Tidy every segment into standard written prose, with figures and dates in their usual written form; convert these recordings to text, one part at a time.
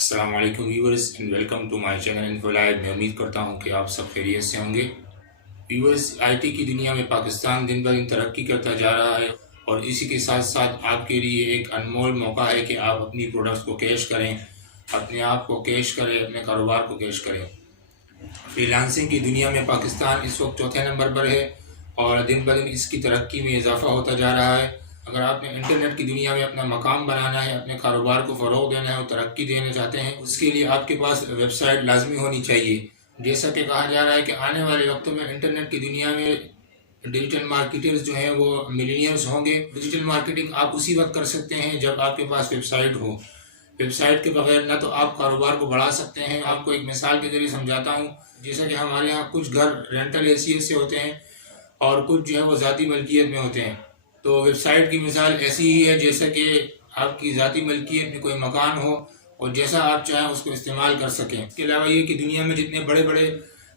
السلام علیکم viewers and welcome to my channel info live. میں امید کرتا ہوں کہ آپ سب خیریت سے ہوں گے۔ ویورز، آئی ٹی کی دنیا میں پاکستان دن بہ دن ترقی کرتا جا رہا ہے، اور اسی کے ساتھ ساتھ آپ کے لیے ایک انمول موقع ہے کہ آپ اپنی پروڈکٹس کو کیش کریں، اپنے آپ کو کیش کریں، اپنے کاروبار کو کیش کریں۔ فری لانسنگ کی دنیا میں پاکستان اس وقت چوتھے نمبر پر ہے، اور دن بہ دن اس کی ترقی میں اضافہ ہوتا جا رہا ہے۔ اگر آپ نے انٹرنیٹ کی دنیا میں اپنا مقام بنانا ہے، اپنے کاروبار کو فروغ دینا ہے اور ترقی دینا چاہتے ہیں، اس کے لیے آپ کے پاس ویب سائٹ لازمی ہونی چاہیے۔ جیسا کہ کہا جا رہا ہے کہ آنے والے وقتوں میں انٹرنیٹ کی دنیا میں ڈیجیٹل مارکیٹرز جو ہیں وہ ملینئرز ہوں گے۔ ڈیجیٹل مارکیٹنگ آپ اسی وقت کر سکتے ہیں جب آپ کے پاس ویب سائٹ ہو۔ ویب سائٹ کے بغیر نہ تو آپ کاروبار کو بڑھا سکتے ہیں۔ آپ کو ایک مثال کے ذریعے سمجھاتا ہوں۔ جیسا کہ ہمارے ہاں کچھ گھر رینٹل حیثیت سے ہوتے ہیں اور کچھ جو ہے وہ ذاتی ملکیت میں ہوتے ہیں، تو ویب سائٹ کی مثال ایسی ہی ہے جیسا کہ آپ کی ذاتی ملکیت میں کوئی مکان ہو اور جیسا آپ چاہیں اس کو استعمال کر سکیں۔ اس کے علاوہ یہ کہ دنیا میں جتنے بڑے بڑے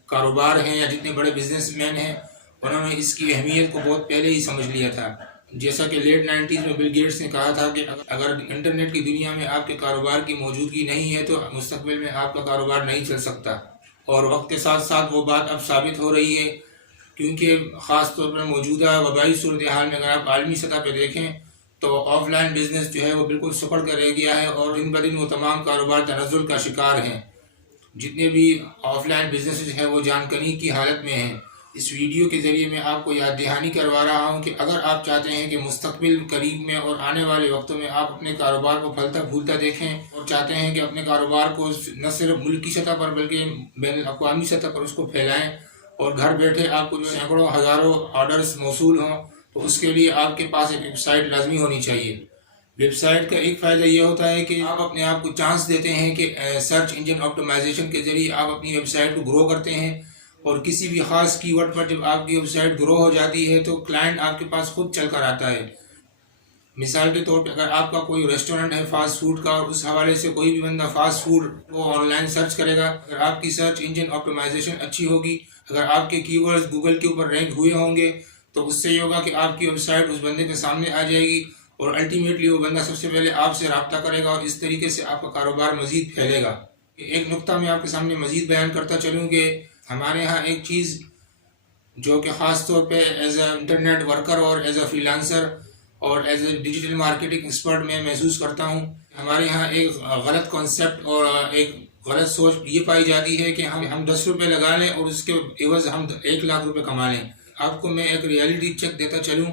کاروبار ہیں یا جتنے بڑے بزنس مین ہیں، انہوں نے اس کی اہمیت کو بہت پہلے ہی سمجھ لیا تھا۔ جیسا کہ لیٹ 90s میں بل گیٹس نے کہا تھا کہ اگر انٹرنیٹ کی دنیا میں آپ کے کاروبار کی موجودگی نہیں ہے تو مستقبل میں آپ کا کاروبار نہیں چل سکتا، اور وقت کے ساتھ ساتھ وہ بات اب ثابت ہو رہی ہے، کیونکہ خاص طور پر موجودہ وبائی صورتحال میں اگر آپ عالمی سطح پہ دیکھیں تو آف لائن بزنس جو ہے وہ بالکل سپڑ کر رہ گیا ہے، اور دن بدن وہ تمام کاروبار تنزل کا شکار ہیں۔ جتنے بھی آف لائن بزنس ہیں وہ جان کنی کی حالت میں ہیں۔ اس ویڈیو کے ذریعے میں آپ کو یاد دہانی کروا رہا ہوں کہ اگر آپ چاہتے ہیں کہ مستقبل قریب میں اور آنے والے وقتوں میں آپ اپنے کاروبار کو پھلتا پھولتا دیکھیں، اور چاہتے ہیں کہ اپنے کاروبار کو نہ صرف ملکی سطح پر بلکہ بین الاقوامی سطح پر اس کو پھیلائیں، اور گھر بیٹھے آپ کو جو سینکڑوں ہزاروں آرڈرز موصول ہوں، تو اس کے لیے آپ کے پاس ایک ویب سائٹ لازمی ہونی چاہیے۔ ویب سائٹ کا ایک فائدہ یہ ہوتا ہے کہ آپ اپنے آپ کو چانس دیتے ہیں کہ سرچ انجن آپٹیمائزیشن کے ذریعے آپ اپنی ویب سائٹ کو گرو کرتے ہیں، اور کسی بھی خاص کی ورڈ پر جب آپ کی ویب سائٹ گرو ہو جاتی ہے تو کلائنٹ آپ کے پاس خود چل کر آتا ہے۔ مثال کے طور پہ اگر آپ کا کوئی ریسٹورنٹ ہے فاسٹ فوڈ کا، اور اس حوالے سے کوئی بھی بندہ فاسٹ فوڈ کو آن لائن سرچ کرے گا، اگر آپ کی سرچ انجن آپٹیمائزیشن اچھی ہوگی، اگر آپ کے کی ورڈز گوگل کے اوپر رینک ہوئے ہوں گے، تو اس سے یہ ہوگا کہ آپ کی ویب سائٹ اس بندے کے سامنے آ جائے گی، اور الٹیمیٹلی وہ بندہ سب سے پہلے آپ سے رابطہ کرے گا، اور اس طریقے سے آپ کا کاروبار مزید پھیلے گا۔ ایک نقطہ میں آپ کے سامنے مزید بیان کرتا چلوں کہ ہمارے ہاں ایک چیز جو کہ خاص طور پہ ایز اے انٹرنیٹ ورکر اور ایز اے فری لانسر اور as a digital marketing expert میں محسوس کرتا ہوں، ہمارے ہاں ایک غلط کانسیپٹ اور ایک غلط سوچ یہ پائی جاتی ہے کہ ہم 10 روپے لگا لیں اور اس کے عوض ہم 1 لاکھ روپے کما لیں۔ آپ کو میں ایک ریالٹی چیک دیتا چلوں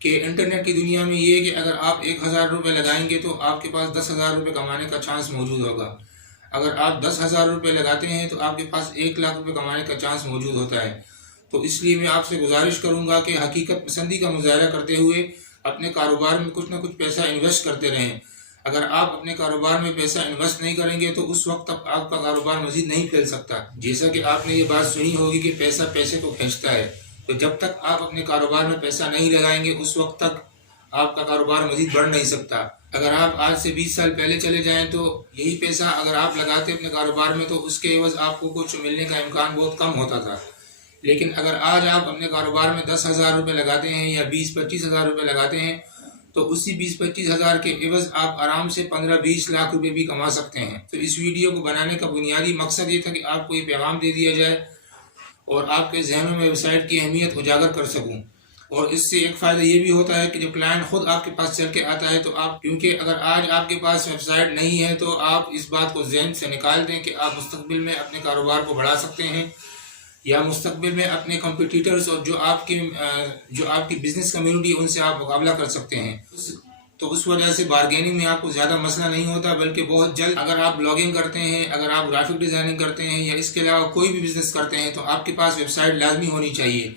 کہ انٹرنیٹ کی دنیا میں یہ ہے کہ اگر آپ 1000 روپے لگائیں گے تو آپ کے پاس 10,000 روپے کمانے کا چانس موجود ہوگا۔ اگر آپ 10,000 روپے لگاتے ہیں تو آپ کے پاس 1 لاکھ روپے کمانے کا چانس موجود ہوتا ہے۔ تو اس لیے میں آپ سے گزارش کروں گا کہ حقیقت پسندی کا مظاہرہ کرتے ہوئے اپنے کاروبار میں کچھ نہ کچھ پیسہ انویسٹ کرتے رہیں۔ اگر آپ اپنے کاروبار میں پیسہ انویسٹ نہیں کریں گے تو اس وقت تک آپ کا کاروبار مزید نہیں پھیل سکتا۔ جیسا کہ آپ نے یہ بات سنی ہوگی کہ پیسہ پیسے کو کھینچتا ہے، تو جب تک آپ اپنے کاروبار میں پیسہ نہیں لگائیں گے اس وقت تک آپ کا کاروبار مزید بڑھ نہیں سکتا۔ اگر آپ آج سے 20 سال پہلے چلے جائیں تو یہی پیسہ اگر آپ لگاتے اپنے کاروبار میں تو اس کے عوض آپ کو کچھ ملنے کا امکان بہت کم ہوتا تھا۔ لیکن اگر آج آپ اپنے کاروبار میں 10,000 روپے لگاتے ہیں یا 20-25 ہزار روپے لگاتے ہیں تو اسی 20-25 ہزار کے عوض آپ آرام سے 15-20 لاکھ روپے بھی کما سکتے ہیں۔ تو اس ویڈیو کو بنانے کا بنیادی مقصد یہ تھا کہ آپ کو یہ پیغام دے دیا جائے اور آپ کے ذہنوں میں ویب سائٹ کی اہمیت اجاگر کر سکوں۔ اور اس سے ایک فائدہ یہ بھی ہوتا ہے کہ جب کلائنٹ خود آپ کے پاس چل کے آتا ہے تو آپ، کیونکہ اگر آج آپ کے پاس ویب سائٹ نہیں ہے تو آپ اس بات کو ذہن سے نکال دیں کہ آپ مستقبل میں اپنے کاروبار کو بڑھا سکتے ہیں، یا مستقبل میں اپنے کمپیٹیٹرز اور جو آپ کی بزنس کمیونٹی ان سے آپ مقابلہ کر سکتے ہیں۔ تو اس وجہ سے بارگیننگ میں آپ کو زیادہ مسئلہ نہیں ہوتا، بلکہ بہت جلد اگر آپ بلاگنگ کرتے ہیں، اگر آپ گرافک ڈیزائننگ کرتے ہیں یا اس کے علاوہ کوئی بھی بزنس کرتے ہیں تو آپ کے پاس ویب سائٹ لازمی ہونی چاہیے۔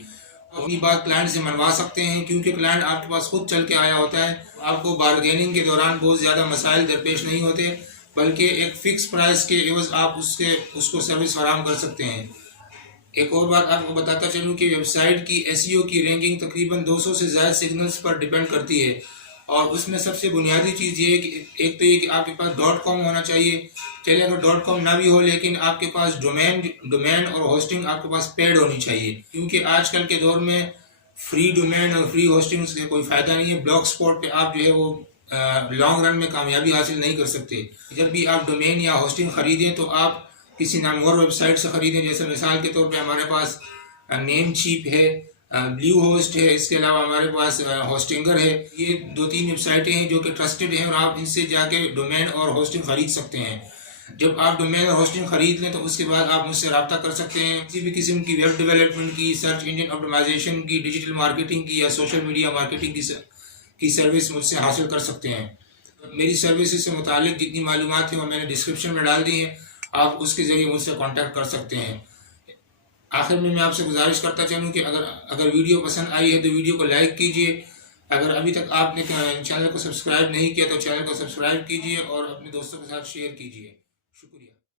اپنی بات کلائنٹ سے منوا سکتے ہیں کیونکہ کلائنٹ آپ کے پاس خود چل کے آیا ہوتا ہے۔ آپ کو بارگیننگ کے دوران بہت زیادہ مسائل درپیش نہیں ہوتے، بلکہ ایک فکس پرائز کے عوض آپ اس کو سروس فراہم کر سکتے ہیں۔ ایک اور بات آپ کو بتاتا چلوں کہ ویب سائٹ کی SEO کی رینکنگ تقریباً 200 سے زائد سگنلز پر ڈیپینڈ کرتی ہے، اور اس میں سب سے بنیادی چیز یہ ہے کہ ایک تو یہ کہ آپ کے پاس .com ہونا چاہیے۔ چلے اگر .com نہ بھی ہو لیکن آپ کے پاس ڈومین اور ہوسٹنگ آپ کے پاس پیڈ ہونی چاہیے، کیونکہ آج کل کے دور میں فری ڈومین اور فری ہوسٹنگ سے کوئی فائدہ نہیں ہے۔ بلاگ اسپاٹ پہ آپ جو ہے وہ لانگ رن میں کامیابی حاصل نہیں کر سکتے۔ جب بھی آپ ڈومین یا ہوسٹنگ خریدیں تو آپ کسی نامور ویب سائٹ سے خریدیں، جیسے مثال کے طور پہ ہمارے پاس نیم چیپ ہے، بلیو ہوسٹ ہے، اس کے علاوہ ہمارے پاس ہوسٹنگر ہے۔ یہ 2-3 ویب سائٹیں ہیں جو کہ ٹرسٹڈ ہیں اور آپ ان سے جا کے ڈومین اور ہوسٹنگ خرید سکتے ہیں۔ جب آپ ڈومین اور ہوسٹنگ خرید لیں تو اس کے بعد آپ مجھ سے رابطہ کر سکتے ہیں۔ کسی بھی قسم کی ویب ڈیولپمنٹ کی، سرچ انجن آپٹیمائزیشن کی، ڈیجیٹل مارکیٹنگ کی یا سوشل میڈیا مارکیٹنگ کی سروس مجھ سے حاصل کر سکتے ہیں۔ میری سروسز سے متعلق جتنی معلومات ہیں وہ میں نے ڈسکرپشن میں ڈال دی ہیں، آپ اس کے ذریعے مجھ سے کانٹیکٹ کر سکتے ہیں۔ آخر میں آپ سے گزارش کرتا چلوں کہ اگر ویڈیو پسند آئی ہے تو ویڈیو کو لائک کیجیے۔ اگر ابھی تک آپ نے چینل کو سبسکرائب نہیں کیا تو چینل کو سبسکرائب کیجیے اور اپنے دوستوں کے ساتھ شیئر کیجیے۔